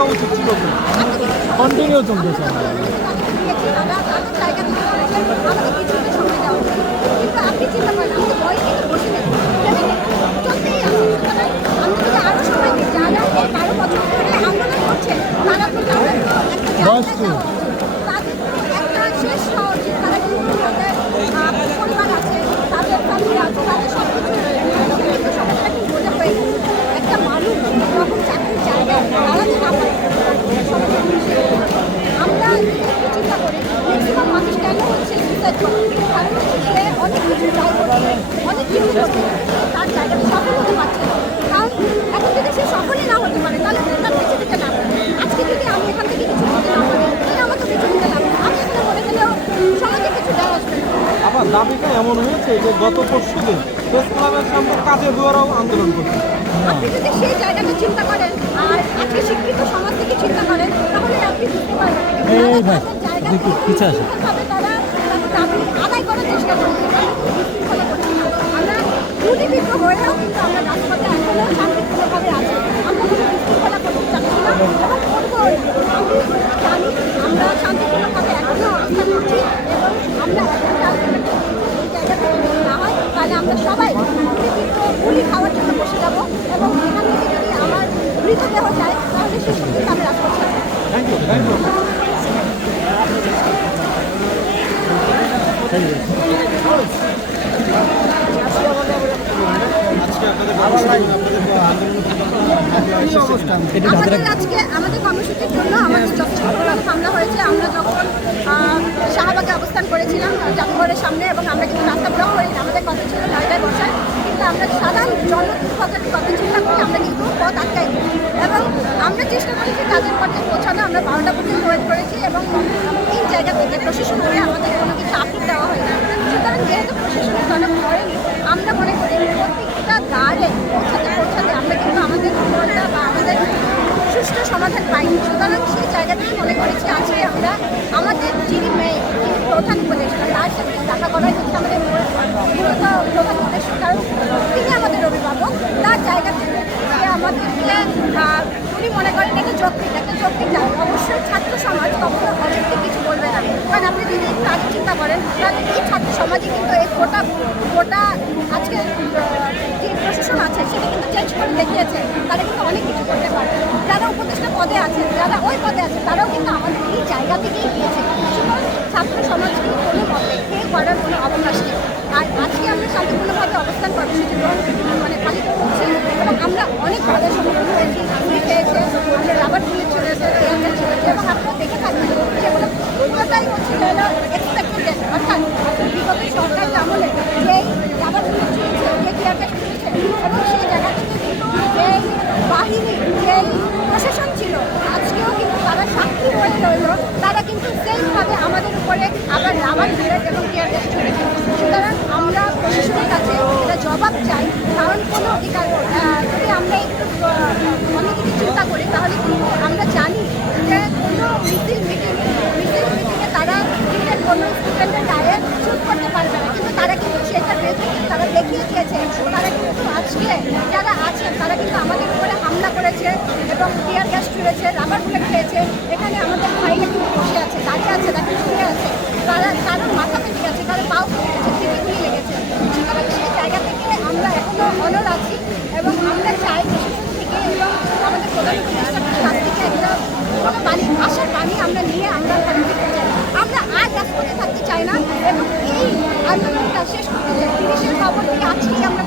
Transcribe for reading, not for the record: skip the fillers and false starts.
রাখা উচিত ছিল, কন্টিনিউ চলতেছে। আপনি চিন্তা করেন, আমি তো ভয় থেকে বসে নেই, চলতেই আছে। আমরা যদি আরো সময় দিই, যারা 12 বছর ধরে আন্দোলন করছে তারা তো তাদের একটা জায়গা দেওয়া উচিত, তাদের একটা শেষ হওয়া উচিত। তারা কিন্তু তাদের পরিবার আছে, তাদের ফ্যামিলি আছে, তাদের সব কিছু সমস্যা কিন্তু বোঝা হয়ে গেছে। একটা মানুষ যখন চাকরির জায়গায় দাঁড়াতে না পারে, আমরা একটু চিন্তা করি ম্যাক্সিমাম মানুষ কেন হচ্ছে সুইসাইড করে, কারণ হচ্ছে সে অনেক কিছু ট্রাই করছে, অনেক কিছু করছে, তার জায়গাতে সফল হতে পারছে না। কারণ এখন যদি সে সফলই না হতে পারে তাহলে তার বেঁচে দিতে না পারে। আজকে যদি আমি এখান থেকে কিছু করতে না পারি তাহলে আমাকে বেঁচে দিতে না পারে, আমি এখানে মরে গেলেও সমাজে কিছু দেওয়া আসবে না। আবার দাবিটা এমন হয়েছে যে গত পরশুদিন প্রেস ক্লাবের সামনে কাজে বুয়ারাও আন্দোলন করছে। আপনি যদি সেই জায়গাটা চিন্তা করেন আর আজকে শিক্ষিত সমাজ থেকে চিন্তা করেন তাহলে আপনি বুঝতে পারবেন তারা তাদের দাবি আদায় করার চেষ্টা করছে। আমরা দুটি বিদ্রোহ হয়েও কিন্তু আমরা রাজপথে এখনও শান্তিপূর্ণভাবে আছি, আমরা কোনো বিশৃঙ্খলা করতে চাচ্ছি না এবং করবো। আমি জানি আমরা শান্তিপূর্ণভাবে এখনও অবস্থান করছি এবং আমরা এই জায়গা থেকে যদি না হয় তাহলে আমরা সবাই গুলি খাওয়ার জন্য বসে যাবো এবং এখান থেকে যদি আমার মৃতদেহ যায় তাহলে সে সত্যি আমি রাজপথ ছাড়বো। Thank you, thank you. আমাদের কর্মসূচির জন্য আমাদের যথেষ্ট পরিমাণে হামলা হয়েছে। আমরা যখন শাহবাগে অবস্থান করেছিলাম জাদুঘরের সামনে এবং আমরা কিন্তু রাস্তা ব্লক করি, আমাদের কথা ছিল 9টায় বসায়, কিন্তু আমরা সাধারণ জনপথের কথা চিন্তা করে আমরা কিন্তু পথ আটকাই এবং আমরা চেষ্টা করেছি তাদের পথে পৌঁছানো। আমরা 12টা পর্যন্ত ওয়েট করেছি এবং এই জায়গা থেকে প্রশাসন করে আমাদের কোনো কিছু আপডেট দেওয়া হয় না। সুতরাং যেহেতু প্রশাসনের তরফ করেনি, আমরা মনে করি প্রত্যেকটা গাড়ে পৌঁছাতে আমরা কিন্তু আমাদের দুর্বলতা বা আমাদের সুষ্ঠু সমাধান পাইনি। সুতরাং সেই জায়গাটাই মনে করেছি আজকে আমরা আমাদের যিনি প্রধান উপদেষ্টা তার সাথে দেখা করাই হচ্ছে আমাদের মূলত প্রধান উদ্দেশ্য, কারণ তিনি আমাদের অভিভাবক। তার জায়গা থেকে সে আমাদেরকে উনি মনে করেন একটা যৌক্তিক জায়গা। অবশ্যই ছাত্র সমাজ কখনো অযৌক্তিক কিছু বলবে না, কারণ আপনি যদি একটু আগে চিন্তা করেন তাহলে এই ছাত্র সমাজে কিন্তু এই গোটা আজকে যে প্রশাসন আছে সেটা কিন্তু চেঞ্জ করে দেখিয়েছে, তারা কিন্তু অনেক কিছু করতে পারে। যারা উপদেষ্টা পদে আছে, যারা ওই পদে আছে, তারাও কিন্তু আমাদের এই জায়গা থেকেই গিয়েছে। সুতরাং ছাত্র সমাজকে কোনো মতে এই করার কোনো অবকাশ নেই। আর আজকে আমরা শান্তিপূর্ণভাবে অবস্থান কর্মসূচি পালিত করছি এবং আমরা অনেক বাধার সম্মুখীন হয়েছি। গুলি খেয়েছে, আমরা রাবার বুলেট চলেছে এবং আপনারা দেখে থাকবেন সেগুলো পুরোটাই হচ্ছে এক্সপেক্টেড, অর্থাৎ বিগত সরকারের আমলে যেই রাবার বুলেট চলেছে, যে টিয়ার গ্যাস চলেছে এবং সেই জায়গা থেকে কিন্তু যেই বাহিনী, যেই প্রশাসন ছিল আজকেও কিন্তু তারা সাক্ষী হয়ে রইল, তারা কিন্তু সেইভাবে আমাদের উপরে আবার রাবার বুলেট এবং টিয়ার গ্যাস চলেছে। সুতরাং আমরা প্রশাসনের কাছে এটা জবাব চাই, কারণ কোনো অধিকার যদি আমরা একটু অন্যদিকে চিন্তা করি তাহলে কিন্তু আমরা জানি যে কোনো মিটিংয়ে তারা কোনো স্টুডেন্টের গায়ে শুট করতে পারবে না, কিন্তু তারা কিন্তু সেটা তারা দেখিয়ে দিয়েছে। তারা কিন্তু আজকে যারা আছেন তারা কিন্তু আমাদের উপরে হামলা করেছে এবং টিয়ার গ্যাস ছুঁড়েছে, রাবার বুলেট খেয়েছে। এখানে আমাদের ভাইরা কিন্তু বসে আছে, দাঁড়িয়ে আছে, তাকে শুয়ে আছে, কারোর মাথা ফেটে গেছে, কারোর পাও ফেটে গেছে, পিঠে লেগেছে। সুতরাং সেই জায়গা থেকে আমরা এখনও অনর আছি এবং আমরা চাই প্রশাসন থেকে এবং আমাদের প্রধান উপদেষ্টার কাছ থেকে একটা কোনো আশার বাণী আমরা নিয়ে আমরা ওখানে ফিরতে চাই। আমরা আর রাজপথে থাকতে চাই না এবং এই আন্দোলনটা শেষ করতে চাই। 30-এর খবর দিয়ে আজকেই আমরা